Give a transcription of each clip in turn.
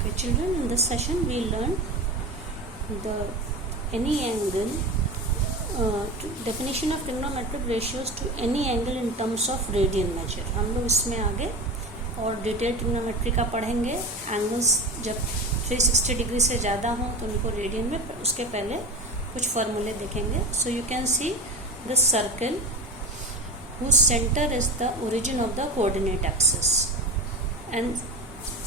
Okay, children, in this session we learn the any angle definition of trigonometric ratios to any angle in terms of radian measure. हम लोग इसमें आगे और detail trigonometry का पढ़ेंगे. Angles जब 360 degree से ज़्यादा हों तो उनको रेडियन में, उसके पहले कुछ फॉर्मूले देखेंगे. So you can see this circle whose center is the origin of the coordinate axis, and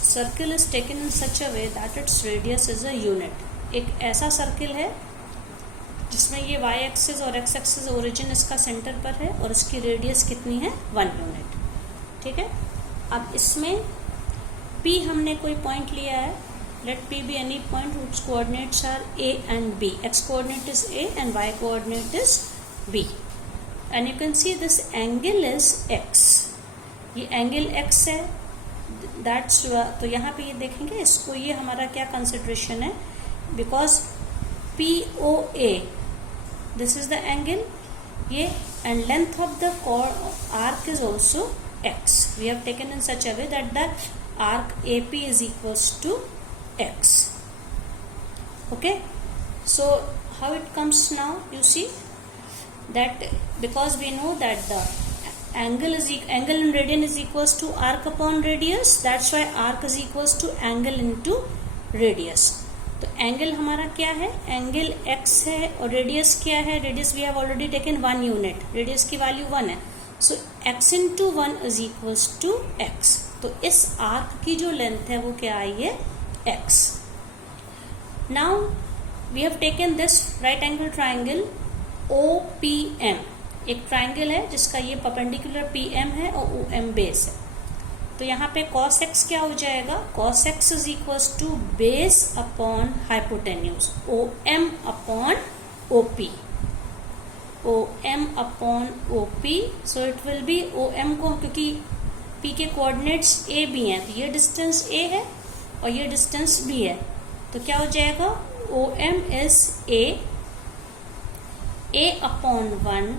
circle is taken in such a way that its radius is a unit. एक ऐसा सर्किल है जिसमें ये y एक्सिस और x axis origin इसका centre पर है और इसकी रेडियस कितनी है 1 यूनिट. ठीक है. अब इसमें p हमने कोई पॉइंट लिया है. Let p be any point whose coordinates are a and b. x coordinate is a and y coordinate is b. And you can see this angle is x. ये angle x है. That's तो यहाँ पे ये देखेंगे इसको, ये हमारा क्या कंसिडरेशन है, because POA this is the angle ये, and length of the arc is also x. We have taken in such a way that the arc AP is equals to x. Okay, so how it comes now, you see that because we know that the angle in radian is equals to arc upon radius, that's why arc is equals to angle into radius. तो angle हमारा क्या है, angle x है और radius क्या है, radius we have already taken 1 unit, radius की value 1 है. So x into 1 is equals to x. तो इस आर्क की जो लेंथ है वो क्या आई है x. Now we have taken this right angle triangle OPM. एक ट्राइंगल है जिसका ये परपेंडिकुलर PM है और OM बेस है. तो यहाँ पे cos x क्या हो जाएगा, cos x is equals to base upon hypotenuse OM upon OP. OM upon OP. So it will be OM को, क्योंकि P के कोऑर्डिनेट्स A B हैं तो ये डिस्टेंस A है और ये डिस्टेंस B है. तो क्या हो जाएगा, OM is A upon 1.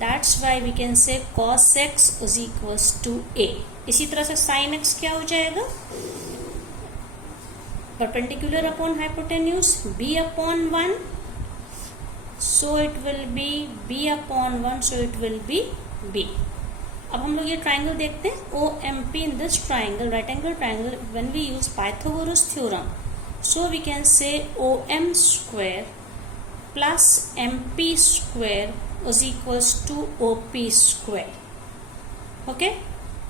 That's why we can say cos x is equals to A. इसी तरह से sin x क्या हो जाएगा, perpendicular upon hypotenuse B upon 1. So it will be B upon 1. So it will be B. अब हम लोग ये ट्राइंगल देखते हैं OMP in this triangle, right angle triangle. When we use Pythagoras theorem, so we can say OM square plus MP square is equals to OP square. Okay,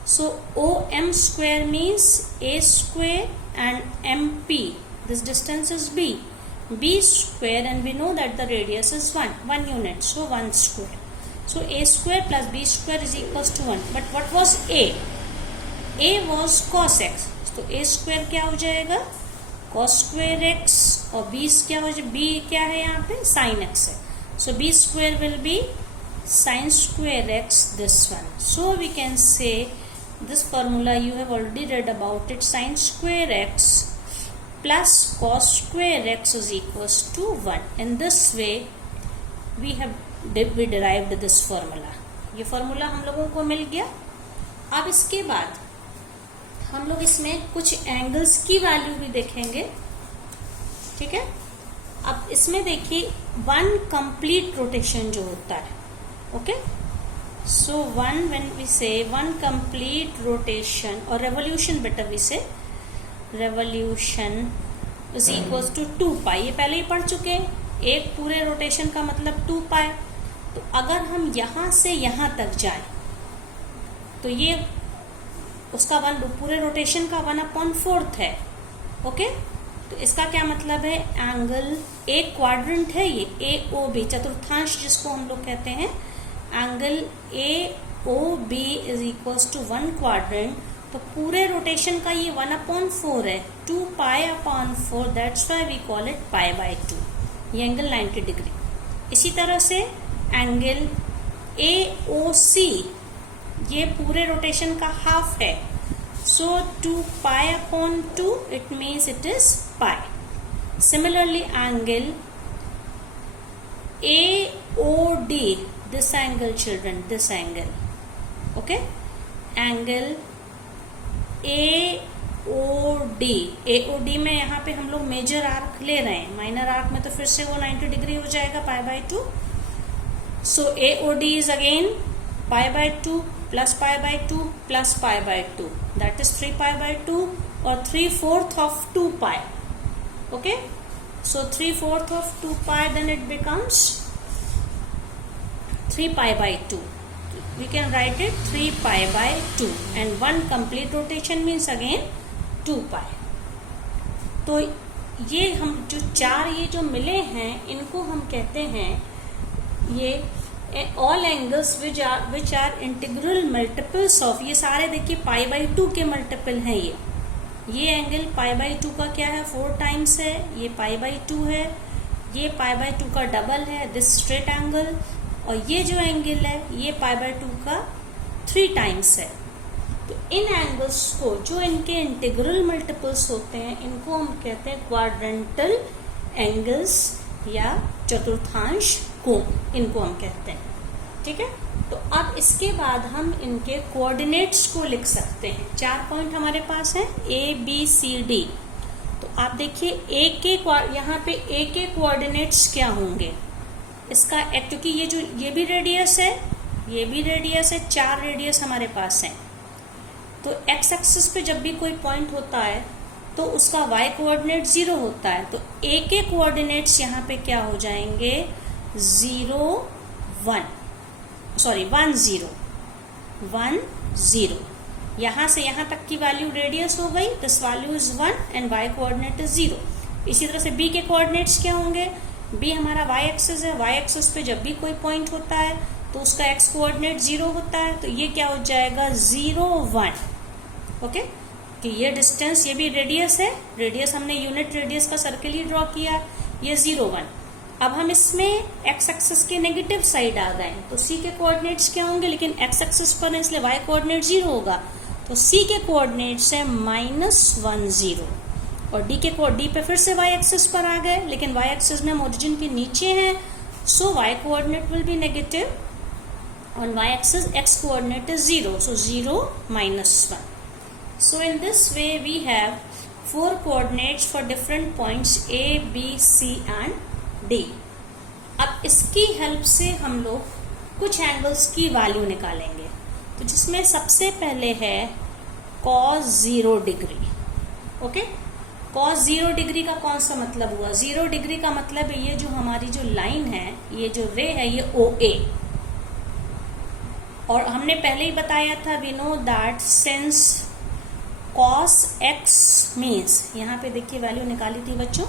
so OM square means A square and MP, this distance is B square, and we know that the radius is 1 unit, so 1 square. So A square plus B square is equals to 1. But what was A was cos x. तो A square क्या हो जाएगा, cos square x, और B क्या हो जाए, B क्या है यहाँ पे sin x है. So B square will be sin square x, this one. So we can say this formula you have already read about it, sin square x plus cos square x is equals to 1. In this way we derived this formula. ये formula हम लोगों को मिल गया. अब इसके बाद हम लोग इसमें कुछ एंगल्स की वैल्यू भी देखेंगे. ठीक है. अब इसमें देखिए 1 कंप्लीट रोटेशन जो होता है. ओके, सो 1 व्हेन वी से 1 कंप्लीट रोटेशन, और रेवोल्यूशन बेटर वी से रेवोल्यूशन इज इक्वल्स टू 2 पाई. ये पहले ही पढ़ चुके हैं. एक पूरे रोटेशन का मतलब 2 पाई. तो अगर हम यहां से यहां तक जाएं तो ये उसका पूरे रोटेशन का 1/4 है. ओके, तो इसका क्या मतलब है, एंगल एक क्वाड्रेंट है ये AOB, चतुर्थांश जिसको हम लोग कहते हैं. Angle AOB is equals to 1 quadrant. तो पूरे रोटेशन का ये 1/4 है, 2 pi upon 4. That's why we call it pi by 2. ये एंगल 90 डिग्री. इसी तरह से एंगल AOC ये पूरे रोटेशन का हाफ है. So 2 pi upon 2, it means it is pi. Similarly, angle AOD, this angle children, this angle. Okay, angle AOD D, AOD में यहाँ पे हम लोग मेजर आर्क ले रहे हैं, माइनर आर्क में तो फिर से वो 90 डिग्री हो जाएगा pi by 2. So AOD is again pi by 2 plus pi by 2 plus pi by 2, that is 3 pi by 2 और 3/4 of 2 pi. Okay, so 3/4 of 2 pi, then it becomes 3 pi by 2. We can write it 3 pi by 2 and one complete rotation means again 2 pi. तो ये हम जो चार ये जो मिले हैं इनको हम कहते हैं ये all angles which are integral multiples of, ये सारे देखिए पाई बाई 2 के मल्टीपल हैं. ये एंगल पाई बाई 2 का क्या है 4 टाइम्स है, ये पाई बाई 2 है, ये पाई बाई 2 का डबल है दिस स्ट्रेट एंगल, और ये जो एंगल है ये पाई बाय 2 का 3 टाइम्स है. तो इन एंगल्स को जो इनके इंटीग्रल मल्टीपल्स होते हैं इनको हम कहते हैं क्वाड्रेंटल एंगल्स या चतुर्थांश कोण, इनको हम कहते हैं. ठीक है, तो अब इसके बाद हम इनके कोऑर्डिनेट्स को लिख सकते हैं. 4 पॉइंट हमारे पास हैं ABCD. तो आप देखिए यहाँ पे A के कोऑर्डिनेट्स क्या होंगे इसका, क्योंकि ये भी रेडियस है, ये भी रेडियस है, 4 रेडियस हमारे पास हैं. तो एक्स एक्सिस पे जब भी कोई पॉइंट होता है तो उसका वाई कोऑर्डिनेट 0 होता है. तो ए के कोऑर्डिनेट्स यहाँ पे क्या हो जाएंगे 0 1 1 0 1 0. यहाँ से यहाँ तक की वैल्यू रेडियस हो गई, this value is 1 and y coordinate is 0. इसी तरह से बी के कोऑर्डिनेट्स क्या होंगे, बी हमारा वाई एक्सिस है, वाई एक्सिस पे जब भी कोई पॉइंट होता है तो उसका एक्स कोऑर्डिनेट 0 होता है. तो ये क्या हो जाएगा 0 1. ओके, कि ये डिस्टेंस, ये भी रेडियस है, रेडियस हमने यूनिट रेडियस का सर्किल ही ड्रॉ किया, ये 0 1. अब हम इसमें एक्स एक्सिस के नेगेटिव साइड आ गए, तो सी के कोऑर्डिनेट्स क्या होंगे, लेकिन एक्स एक्सिस पर है इसलिए वाई कोऑर्डिनेट 0 होगा, तो सी के कोऑर्डिनेट्स है -1 0. और डी पे फिर से वाई एक्सिस पर आ गए, लेकिन वाई एक्सिस में हम ओरिजिन के नीचे हैं, so y coordinate will be negative और y axis x coordinate is 0, so 0 -1. So in this way we have 4 coordinates for different points A, B, C and D. अब इसकी हेल्प से हम लोग कुछ एंगल्स की वैल्यू निकालेंगे. तो जिसमें सबसे पहले है cos 0 degree. Okay, cos 0 degree का कौन सा मतलब हुआ, 0 डिग्री का मतलब है ये जो हमारी जो लाइन है, ये जो रे है, ये OA. और हमने पहले ही बताया था, we know that since cos x means, यहाँ पे देखिए वैल्यू निकाली थी बच्चों,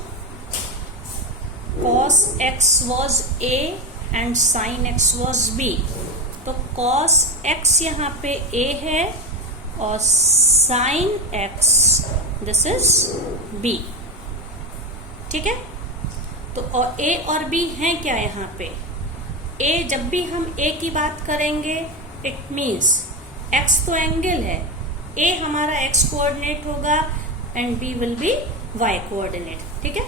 cos x was A and sin x was B. तो cos x यहाँ पे A है और sin x this is B. ठीक है, तो और A और B हैं क्या यहाँ पे, A जब भी हम A की बात करेंगे इट मीन्स x तो एंगल है, A हमारा x कोऑर्डिनेट होगा and B will be y coordinate. ठीक है,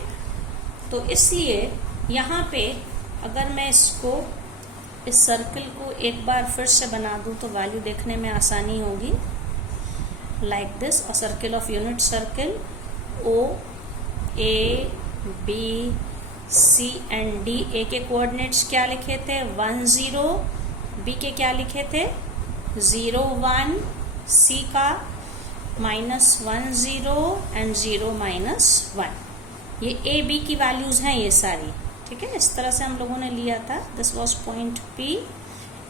तो इसलिए यहाँ पे अगर मैं इस सर्कल को एक बार फिर से बना दूँ तो वैल्यू देखने में आसानी होगी. Like this, a circle of unit circle O A B C and D. A के कोऑर्डिनेट्स क्या लिखे थे 1 0, B के क्या लिखे थे 0 1, C का -1 0 एंड 0 -1. ये A B की वैल्यूज हैं ये सारी. ठीक है, इस तरह से हम लोगों ने लिया था. This was point P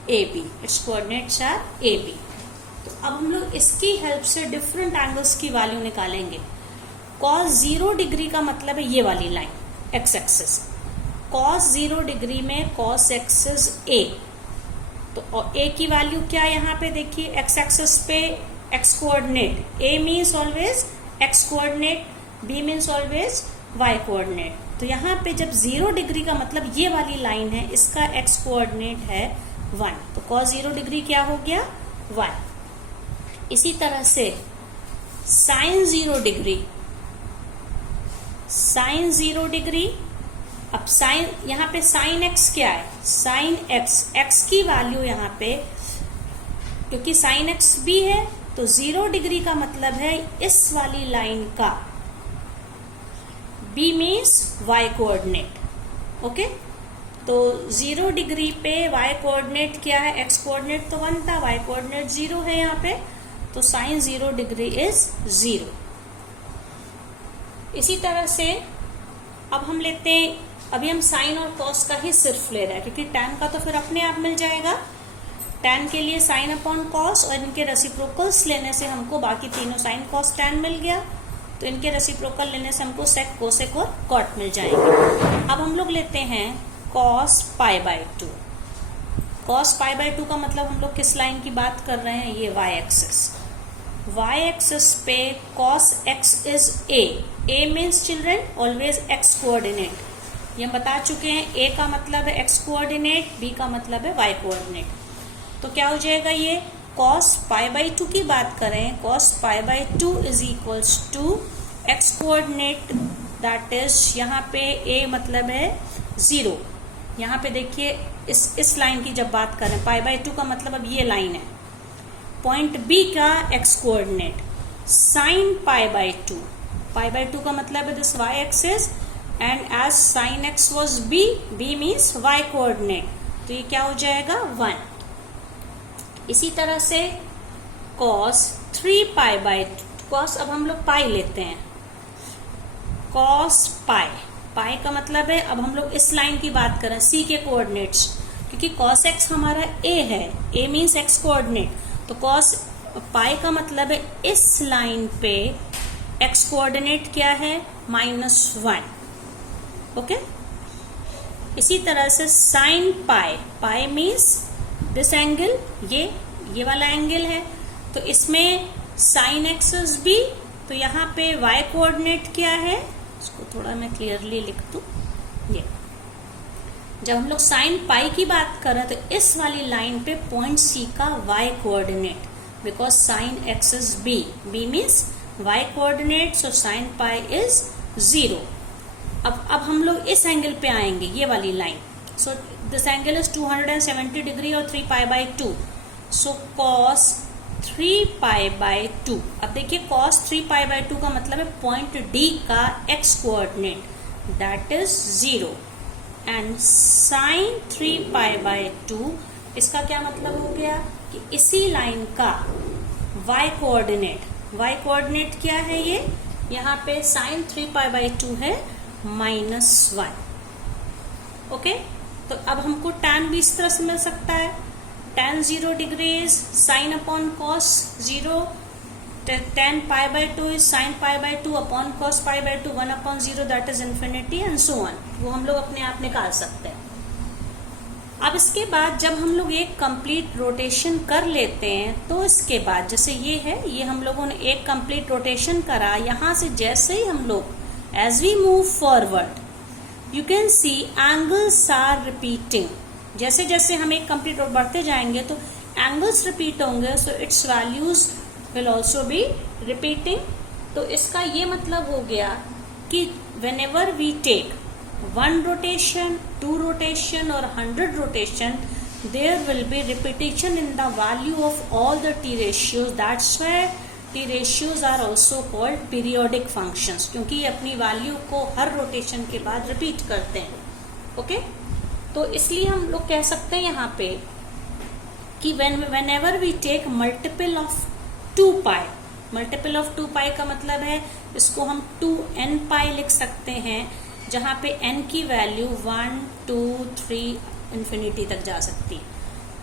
A B, it's coordinates are A B. तो अब हम लोग इसकी हेल्प से डिफरेंट एंगल्स की वैल्यू निकालेंगे. cos 0 डिग्री का मतलब है ये वाली line x axis. cos 0 degree में cos एक्सिस A, तो और A की वैल्यू क्या यहाँ पे देखिए, x एक्सिस पे x coordinate, A means always x coordinate, B means always y coordinate. तो यहाँ पे जब 0 डिग्री का मतलब ये वाली लाइन है, इसका x कोऑर्डिनेट है 1, तो cos 0 डिग्री क्या हो गया 1. इसी तरह से sin 0 डिग्री, sin 0 डिग्री, अब साइन, यहाँ पे साइन एक्स क्या है, साइन एक्स, एक्स की वैल्यू यहाँ पे, क्योंकि साइन एक्स भी है तो 0 डिग्री का मतलब है इस वाली लाइन का B means y coordinate. Okay, तो 0 डिग्री पे y कोऑर्डिनेट क्या है, x कोऑर्डिनेट तो 1 था, y कोऑर्डिनेट 0 है यहाँ पे, तो साइन 0 डिग्री इज 0। इसी तरह से अब हम लेते हैं, अभी हम साइन और कॉस का ही सिर्फ ले रहे हैं, क्योंकि टैन का तो फिर अपने आप मिल जाएगा। टैन के लिए साइन अपॉन कॉस, और इनके रेसिप्रोकल्स लेने से हमको बाकी तीनों साइन कॉस टैन मिल गया, तो इनके रेसिप्रोकल लेने से हमको सेक कोसेक और कॉट मिल जाएंगे। अब हम लोग लेते हैं cos pi by 2। Cos pi by 2 का मतलब हम लोग किस लाइन की बात कर रहे हैं, ये y एक्सिस। y एक्सिस पे cos x is a means children always x coordinate. ये हम बता चुके हैं, a का मतलब है x कोऑर्डिनेट, b का मतलब है y कोऑर्डिनेट। तो क्या हो जाएगा, ये cos पाई बाई 2 की बात करें, cos pi by 2 is equals to x coordinate, that is यहाँ पे a मतलब है 0। यहाँ पे देखिए इस लाइन की जब बात करें, पाई बाई 2 का मतलब अब ये लाइन है, पॉइंट B का x coordinate sine pi by 2। Pi by 2 का मतलब है this y axis, and as sine x was b means y coordinate, तो ये क्या हो जाएगा 1। इसी तरह से cos 3 पाई बाई, cos अब हम लोग पाई लेते हैं, cos पाई, पाई का मतलब है अब हम लोग इस लाइन की बात करें c के कोऑर्डिनेट्स, क्योंकि cos x हमारा a है, a मीन्स x कोऑर्डिनेट, तो cos पाई का मतलब है इस लाइन पे x कोऑर्डिनेट क्या है -1। ओके, इसी तरह से sine pi, pi means this angle, ये वाला एंगल है, तो इसमें साइन एक्स इज b, तो यहाँ पे y कोऑर्डिनेट क्या है, इसको थोड़ा मैं क्लियरली लिख दूं। ये जब हम लोग साइन पाई की बात करें तो इस वाली लाइन पे पॉइंट C का y coordinate, because sign x is b means y coordinate, so sine pi is 0। अब हम लोग इस एंगल पे आएंगे, ये वाली line, so this angle is 270 degree और 3 pi by 2, so cos 3 pi by 2। अब देखिए cos 3 पाई बाई 2 का मतलब है पॉइंट D का x coordinate, that is 0, and sine 3 pi by 2, इसका क्या मतलब हो गया कि इसी लाइन का y कोऑर्डिनेट क्या है, ये यहाँ पे साइन 3 पाई बाई 2 है -1। ओके, तो अब हमको tan भी इस तरह से मिल सकता है, tan 0 degree is sine upon cos 0, tan pi by 2 is sine pi by 2 upon cos pi by 2, 1 upon 0 that is infinity, and so on. वो हम लोग अपने आप निकाल सकते हैं। अब इसके बाद जब हम लोग एक कंप्लीट रोटेशन कर लेते हैं, तो इसके बाद जैसे ये है, ये हम लोगों ने एक कंप्लीट रोटेशन करा, यहाँ से जैसे ही हम लोग as we move forward, you can see angles are repeating. जैसे जैसे हम एक कंप्लीट बढ़ते जाएंगे तो एंगल्स रिपीट होंगे, so it's values will also be repeating. तो इसका ये मतलब हो गया कि whenever we take 1 rotation, 2 rotation or 100 rotation, there will be repetition in the value of all the t ratios. That's why t ratios are also called periodic functions, क्योंकि ये अपनी वैल्यू को हर रोटेशन के बाद रिपीट करते हैं। Okay, तो इसलिए हम लोग कह सकते हैं यहाँ पे कि whenever we take multiple of 2 pi, multiple of 2 पाई का मतलब है इसको हम 2n पाई लिख सकते हैं, जहाँ पे n की वैल्यू 1, 2, 3 इन्फिनिटी तक जा सकती है।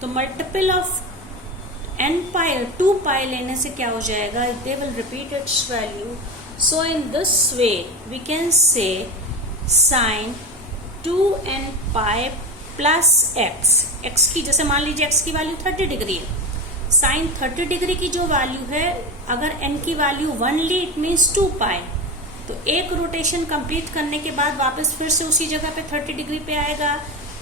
तो multiple of n pi 2 pi लेने से क्या हो जाएगा, they will repeat its value. So in this way we can say sine 2n pi plus x की, जैसे मान लीजिए x की वैल्यू 30 डिग्री है, साइन 30 डिग्री की जो वैल्यू है, अगर n की वैल्यू 1 ली, इट मीन्स 2 पाई, तो एक रोटेशन कंप्लीट करने के बाद वापस फिर से उसी जगह पे 30 डिग्री पे आएगा।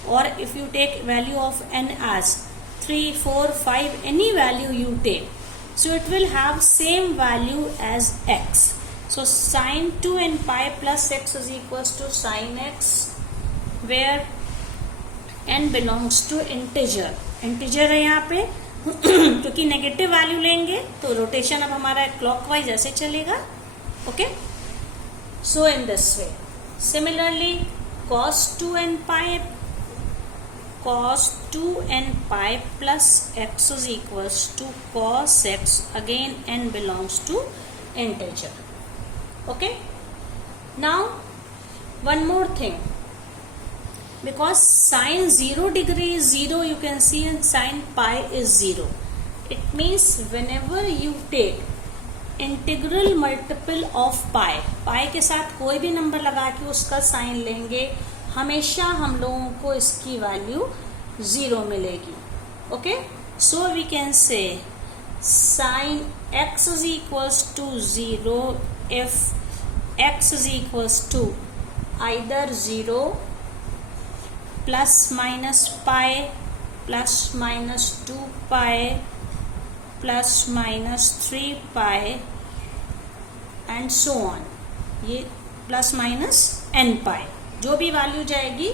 और if you take value of n as 3, 4, 5, any value you take, so it will have same value as x। So sine 2n pi plus x is equals to sine x, where n belongs to integer है यहाँ पे, क्योंकि negative value लेंगे तो rotation अब हमारा clockwise ऐसे चलेगा. Okay, so in this way. Similarly cos 2n pi plus x is equals to cos x. Again n belongs to integer. Okay, now one more thing, because sine 0 degree is 0, you can see, and sine pi is 0. It means whenever you take integral multiple of pi के साथ कोई भी number लगा के उसका sign लेंगे, हमेशा हम लोगों को इसकी वैल्यू 0 मिलेगी. Okay, so we can say sine x is equals to 0 if x is equals to either 0 plus minus pi plus minus 2 pi plus minus 3 pi and so on. ये प्लस माइनस n पाई जो भी value जाएगी,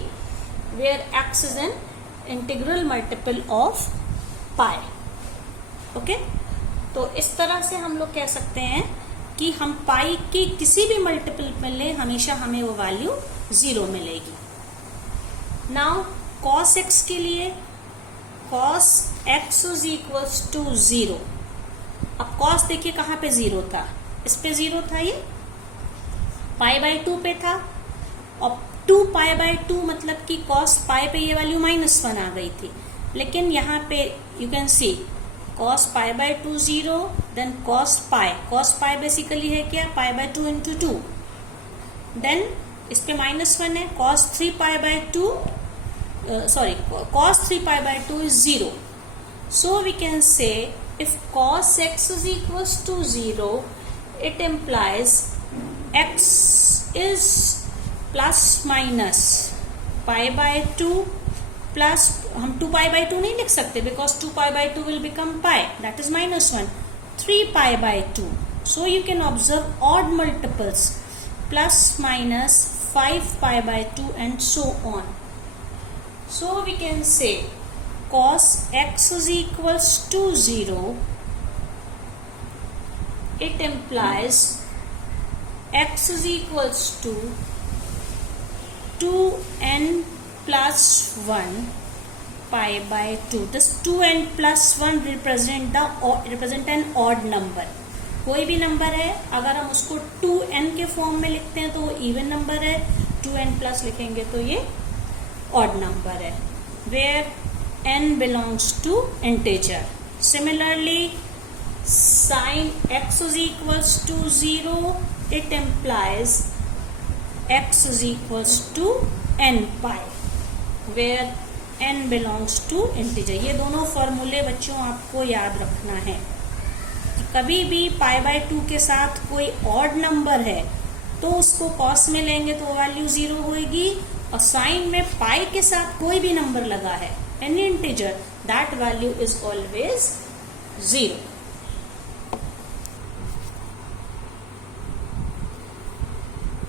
where x is an integral multiple of pi. Okay, तो इस तरह से हम लोग कह सकते हैं कि हम पाई की किसी भी मल्टीपल में लें, हमेशा हमें वो वैल्यू 0 मिलेगी. नाउ cos x के लिए cos x is equals to 0. अब cos देखिए कहाँ पे 0 था, इस पे 0 था, ये पाई बाई 2 पे था, और 2 पाई बाई 2 मतलब कि cos पाई पे ये वैल्यू -1 आ गई थी. लेकिन यहाँ पे you can see cos pi by 2 0, then cos pi basically है क्या, पाई बाई 2 इंटू 2, देन इस पे -1 है, cos 3 pi by 2, cos 3 pi by 2 is 0. So we can say if cos x is equals to 0, it implies x is plus minus pi by 2 plus, हम 2 pi by 2 नहीं लिख सकते because 2 pi by 2 will become pi, that is -1, 3 pi by 2. So you can observe odd multiples plus minus 5 pi by 2 and so on. So we can say cos x is equals to 0. It implies x is equals to 2n plus 1 pi by 2. This 2n plus 1 represent an odd number. कोई भी number है, अगर हम उसको 2n के form में लिखते हैं तो वो इवन नंबर है, 2n प्लस लिखेंगे तो ये odd number है, where n belongs to integer. Similarly, sin x is equals to 0, it implies x is equals to n pi, where n belongs to integer. ये दोनों फॉर्मूले बच्चों आपको याद रखना है. कभी भी पाई बाय 2 के साथ कोई ऑड नंबर है तो उसको कॉस में लेंगे तो वैल्यू 0 होगी, और साइन में पाई के साथ कोई भी नंबर लगा है, any integer, that value is always 0.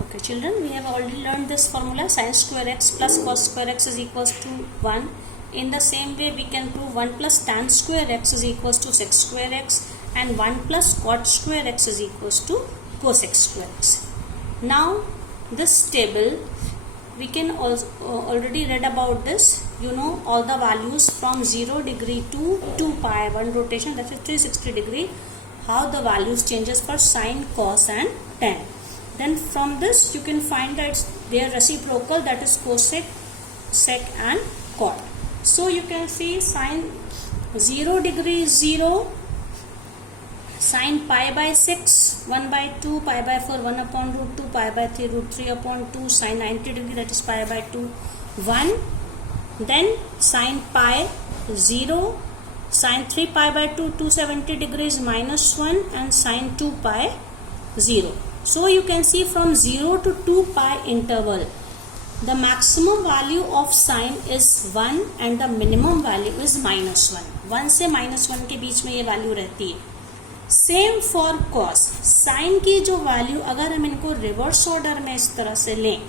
Okay children, we have already learned this formula, sin square x plus cos square x is equals to 1. In the same way we can prove 1 plus tan square x is equals to sec square x, and 1 plus cot square x is equals to cosec square x. Now this table we can also already read about this, you know, all the values from 0 degree to 2 pi, one rotation, that is 360 degree, how the values changes for sine, cos and tan. Then from this you can find that their reciprocal, that is cosec, sec and cot. So you can see sine 0 degree is 0, sin pi by 6 1 by 2, pi by 4 1 upon root 2, pi by 3 root 3 upon 2, sin 90 degree, that is pi by 2 1. Then sin pi 0, sin 3 pi by 2 270 degrees -1, and sin 2 pi 0. So you can see from 0 to 2 pi interval, the maximum value of sine is 1 and the minimum value is -1. 1 से -1 के बीच में ये value रहती है. Same for cos, sign की जो value, अगर हम इनको रिवर्स ऑर्डर में इस तरह से लें,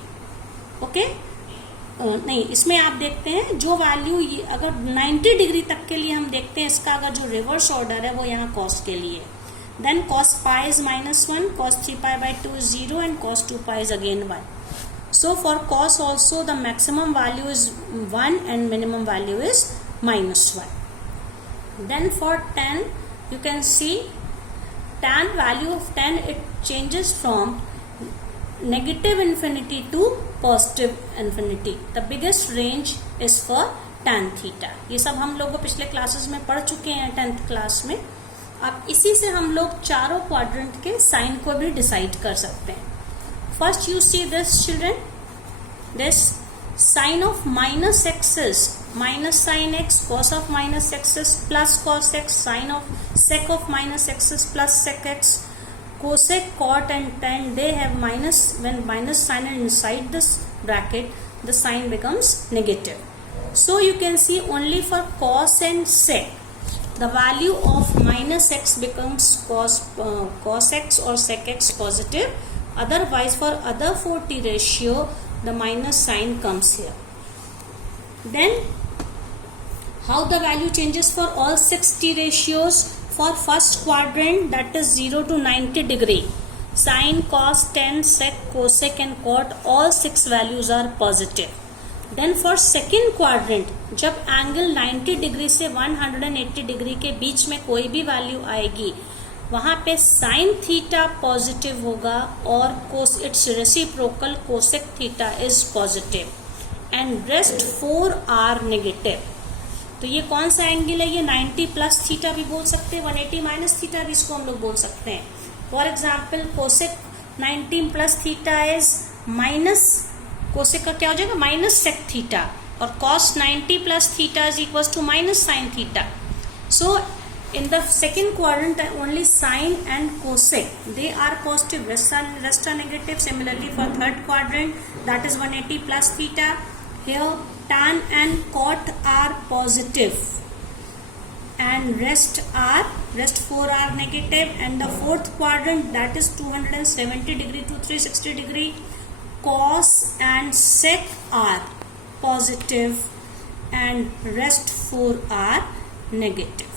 ओके, नहीं, इसमें आप देखते हैं जो वैल्यू अगर 90 डिग्री तक के लिए हम देखते हैं, इसका अगर जो रिवर्स ऑर्डर है वो यहाँ कॉस के लिए, then cos pi is -1, cos 3 pi by 2 is 0 and cos 2 pi is again 1. So for cos also the maximum value is 1 and minimum value is -1. Then for tan you can see tan value of tan, it changes from negative infinity to positive infinity. The biggest range is for tan theta. ये सब हम लोग पिछले classes में पढ़ चुके हैं 10th class में. अब इसी से हम लोग चारों क्वाड्रेंट के साइन को भी डिसाइड कर सकते हैं. First you see this children, this sine of minus x is minus sine x, cos of minus x is plus cos x, sine of sec of minus x is plus sec x, cosec, cot and tan, they have minus. When minus sign is inside this bracket, the sign becomes negative. So you can see only for cos and sec, the value of minus x becomes cos x or sec x positive. Otherwise, for other 4t ratio, the minus sign comes here. Then, how the value changes for all 6t ratios? For first quadrant, that is 0 to 90 degree, sine, cos, tan, sec, cosec and cot, all 6 values are positive. Then for second quadrant, जब angle 90 degree से 180 degree के बीच में कोई भी value आएगी, वहाँ पे sine theta positive होगा और cos its reciprocal cosec theta is positive and rest 4 are negative. तो ये कौन सा एंगल है? ये 90 प्लस थीटा भी बोल सकते हैं, 180 माइनस थीटा भी इसको हम लोग बोल सकते हैं. For example cosec 90 plus theta is minus, cosec का क्या हो जाएगा? माइनस सेक थीटा, और cos 90 plus theta is equal to minus sine theta. So in the second quadrant only sine and cosec they are positive, rest are negative. Similarly for third quadrant that is 180 plus theta. Here tan and cot are positive and rest 4 are negative. And the fourth quadrant, that is 270 degree to 360 degree, cos and sec are positive and rest 4 are negative.